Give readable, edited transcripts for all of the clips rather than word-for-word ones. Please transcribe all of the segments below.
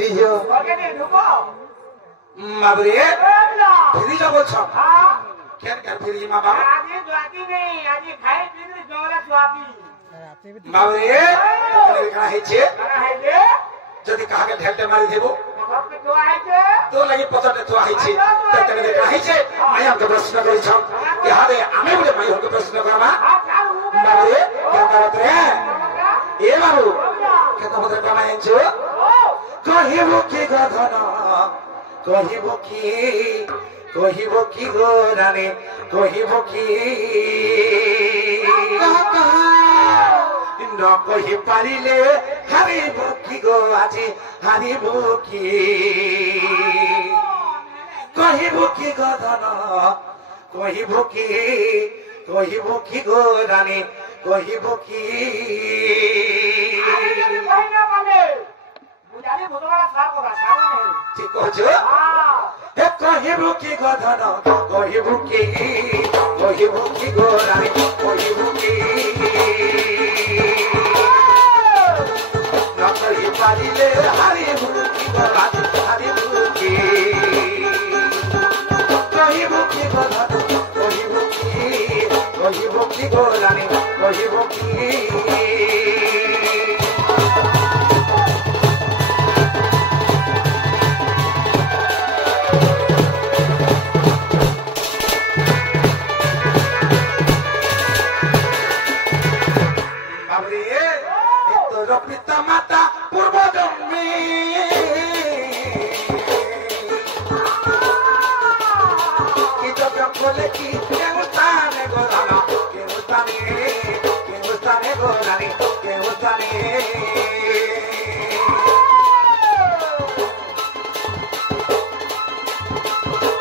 ফিরি যাও বাবরে ফিরি যাও বলছ কেন কেন ফিরি মা বাবা বাবরে এখানে হয়েছে যদি কাহাকে ঢেলতে মারি দেব তো লাগি পচাতে থোয়া হয়েছে তেনে দেখা হয়েছে মাই আমাকে প্রশ্ন করেছ ইহারে আমি বলে মাই আমাকে প্রশ্ন করবা বাবরে কেন করত রে এ বাবু কেন মতে বানাইছ কহিব কি গধন কহিব কি গো রানী কহিব কি ন কহি পারিলে হারিব কি গো আজি হারিব কি কহিব কি গধন কহিব কি গো রানী কহিব কি ঠিক কছ কহিব কি গধন কহিব কি গো রানী কহিব কি নকরি পারিলে হারিব কি গো রানী হারিব কি কহিব কি গধন কহিব কি গো রানী কহিব কি পিতা মাতা পূর্ব জন্মে কি যজ্ঞ বলে কি কেউস্থানে গোরানা কেউস্থানে গোরানি কেউস্থানে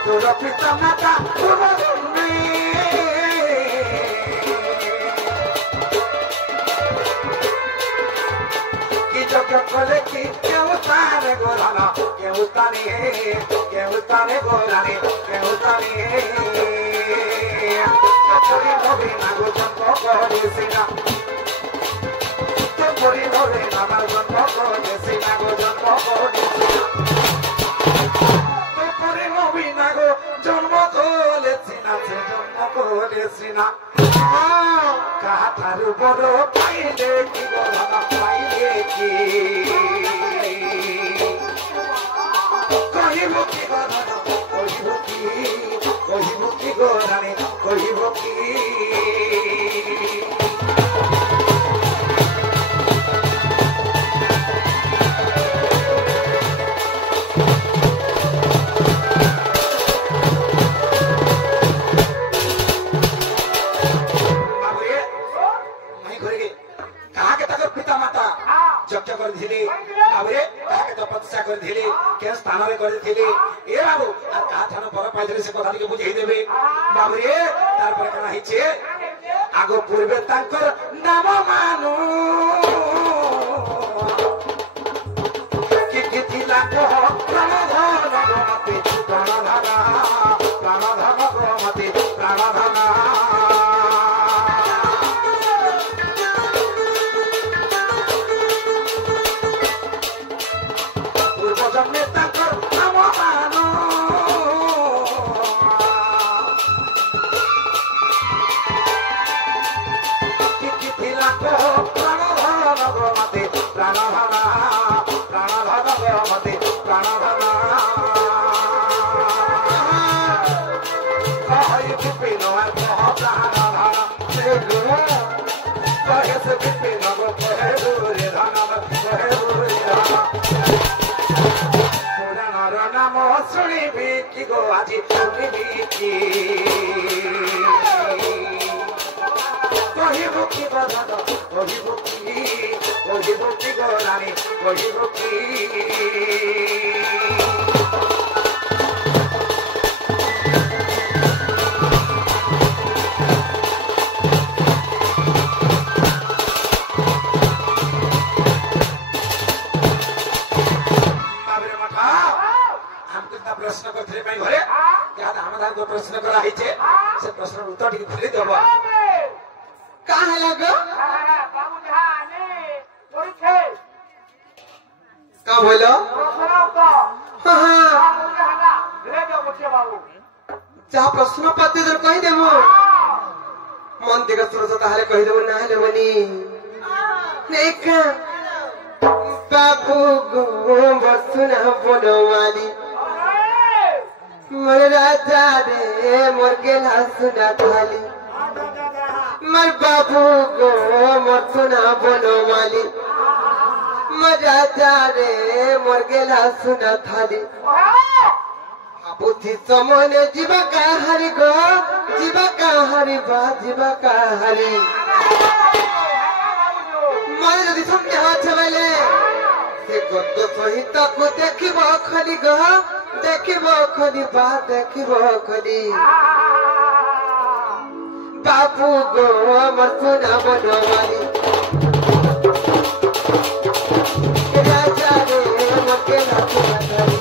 তোর পিতা মাতা পূর্ব জন্মে বলে কি কেউস্থানে গোরানা কেউস্থানে গোরানি কেউস্থানে তোরি নবী নাগো জন্ম করেছি না তোরি নবী আমার জন্ম করেছি নাগো জন্ম করেছি তোরি নবী নাগো জন্ম করেছি না জন্ম করেছি না কাহার বড় পাইলে কি গোরানা পাইলে কি কহিব কি গোরানা কহিব কি গোরানি কহিব কি যজ্ঞ করে তপস্যা করে কে স্থাନରେ করে এ বাবু আর কাহা ঠানো পর পাইলে সে কথা বুঝাই দেবে বাবুরে তারপরে কেন হয়েছে আগ পূর্বে তাঙ্কর নাম মানু কি ଥିଲା প্রাণধন গমতি প্রাণধন গমতি প্রাণধন নাম শুনিবি কি গো আজি শুনিবি কি কহিব কি বদন কহিব কি গো রানী কহিব কি प्रश्न करते घरे समाधान जो प्रश्न कराई से प्रश्न उत्तर टी खुली देव का का बोलो जहाँ प्रश्न पाते जर कही देव मन दिग सुरस ताहले कही देव ना हेले बनी देखा बाबू गो बसुना बोलो वाली मोर राजा रे मोर गेला सुना थाली मोर बाबू गो मोर सुना बोलो वाली मोर राजा रे मोर गेला सुना थाली बुद्धि समने जीवा काहारी गो जीवा काहारी बा जीवा काहारी मैं यदि समझे हाथ बेले से गद्द सहित को देखिब खली गो देखिब खली बा देखिब खली बाबू गो मोर सुना बनवाली राजा रे मोर गेला सुना थाली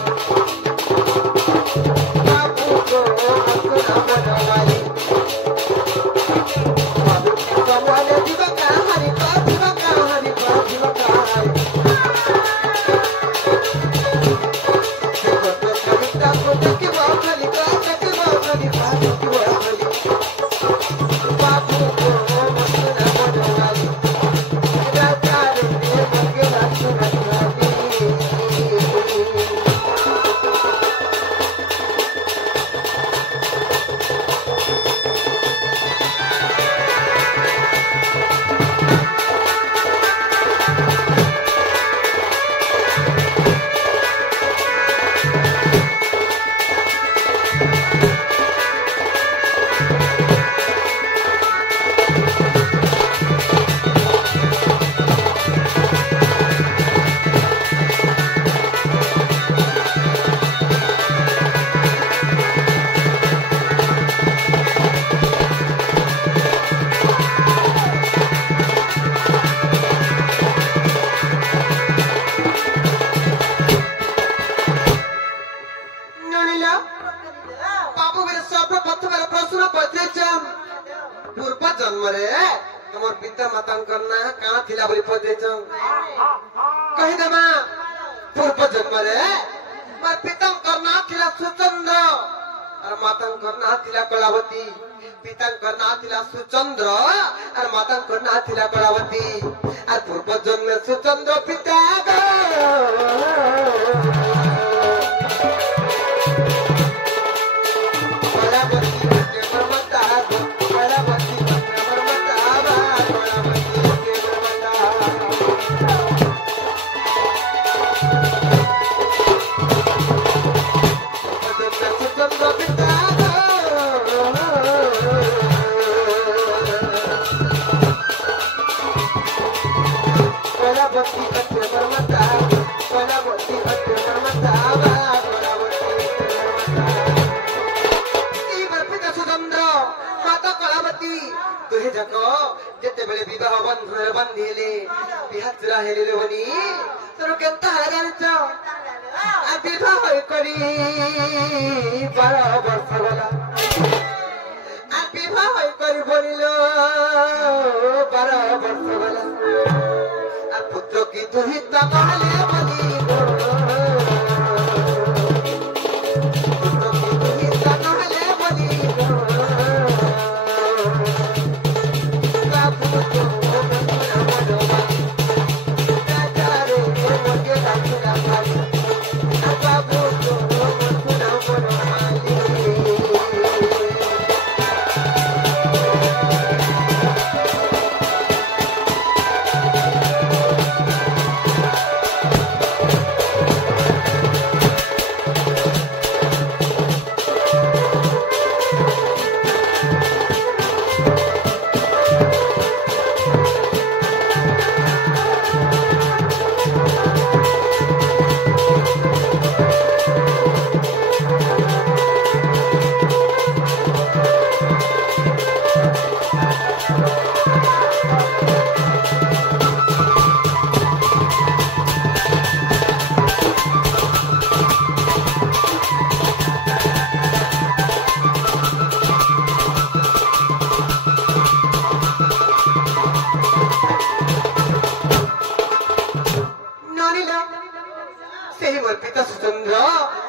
ସେହି ମୋର ପିତା ସୁଚନ୍ଦ୍ର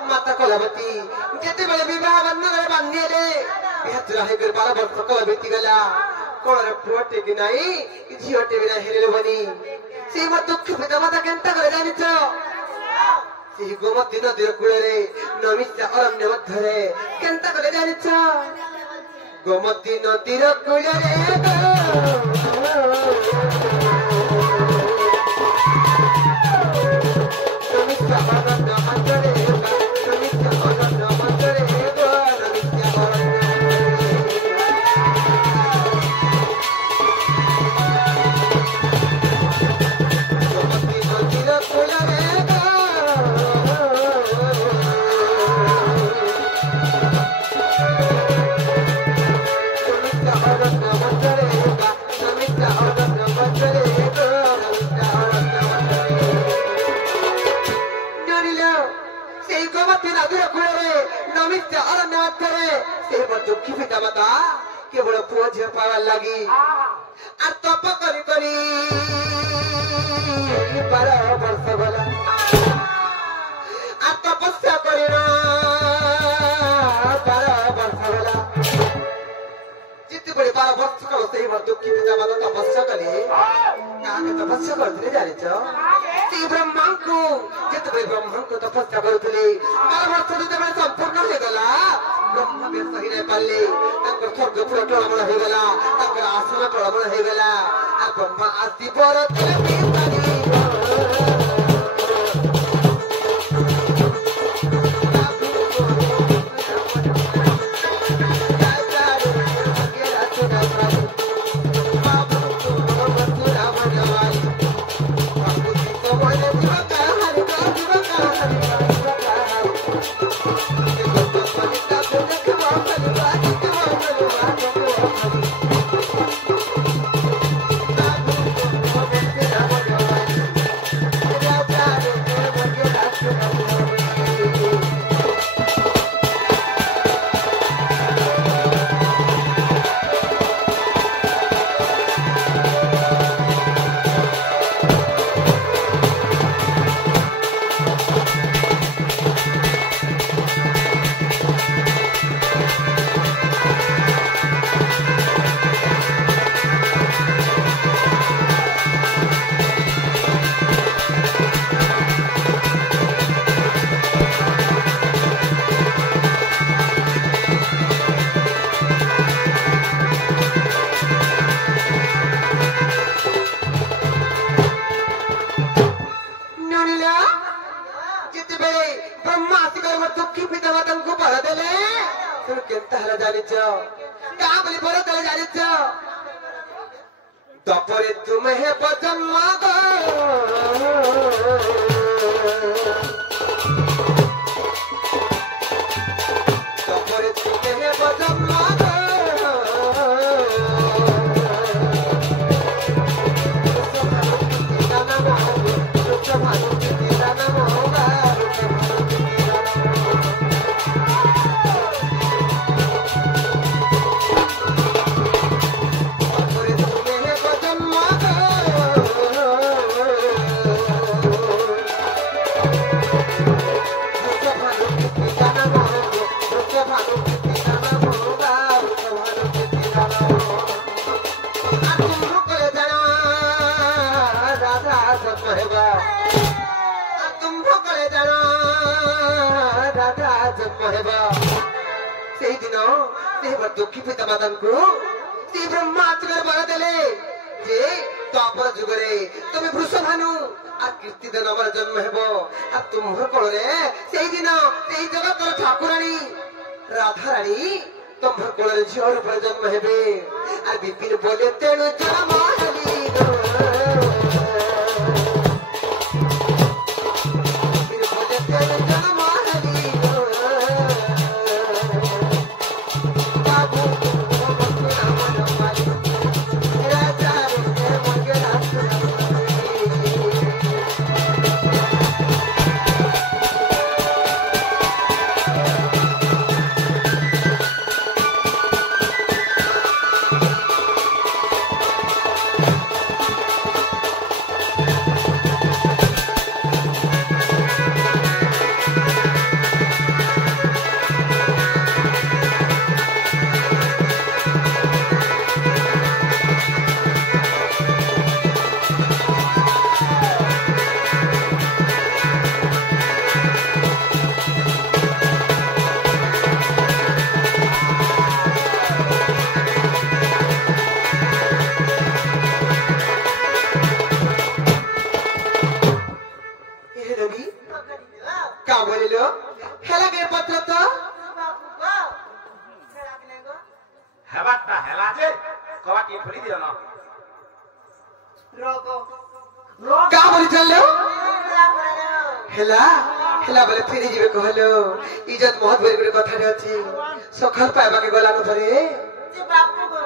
ମାତା କଳାବତୀ ଯେତେବେଳେ ବିବାହ ବନ୍ଧନରେ ବାନ୍ଧିଲେ ବିହାତୁରା ହେଇକରି 12 ବର୍ଷ କାଳ ବିତିଗଲା କୋଳରେ ପୁଅଟେ କି ନାହିଁ ଝିଅଟେ ବି ନାହିଁ ହେଲେ ବନି ସେହି ମୋର ଦୁଃଖ ପିତା ମାତା କେନ୍ତା করে ଜାଣିଛ ସେହି ଗୋମତୀ ନଦୀର କୂଳରେ ନମିଷା ଅରଣ୍ୟ ମଧ୍ୟରେ କେନ୍ତା করে ଜାଣିଛ ଗୋମତୀ ନଦୀର କୂଳରେ दुखी पिता माता केवल पुओ झील पावार लगी और तप करी करी 12 वर्ष गला और तपस्या करी 12 वर्ष गला जितने बड़े 12 वर्ष कल से दुखी पिता माता तपस्या कली काहे तपस्या करते जानिछ ती ब्रह्मा को जितने बड़े ब्रह्मा को तपस्या करथले 12 वर्ष जेतेबेले संपूर्ण हो गला ब्रह्मा भी सही नहीं पाले तंकर स्वर्ग पूरा टळमळ हो गला तंकर आसन टळमळ हो गला आ ब्रह्मा आसी परत तपरे तुम्हें बजम्मा गो तपरे तुम्हें बजम्मा गो दुखी पिता माता को ब्रह्मा आचरण बरदेले जे तापर जुगरे तुम्हें वृषभानु आ कीर्तिधन अमर जन्म हेबो आ तुम्हर कोळे सेही दिन सेही जगत ठाकुरानी राधा रानी तुम्हर कोळे झियोर पर जन्म हेबे आ बिपिन बोले तेणु जन्म हली बिपिन बोले तेणु जन्म हली হেলা হেলা বলে ফিরে যাবে কহলো ইজ্জত মহৎ বলে করে কথারে আছে সকাল পাইবাকে গলানো ধরে যে বাপু গো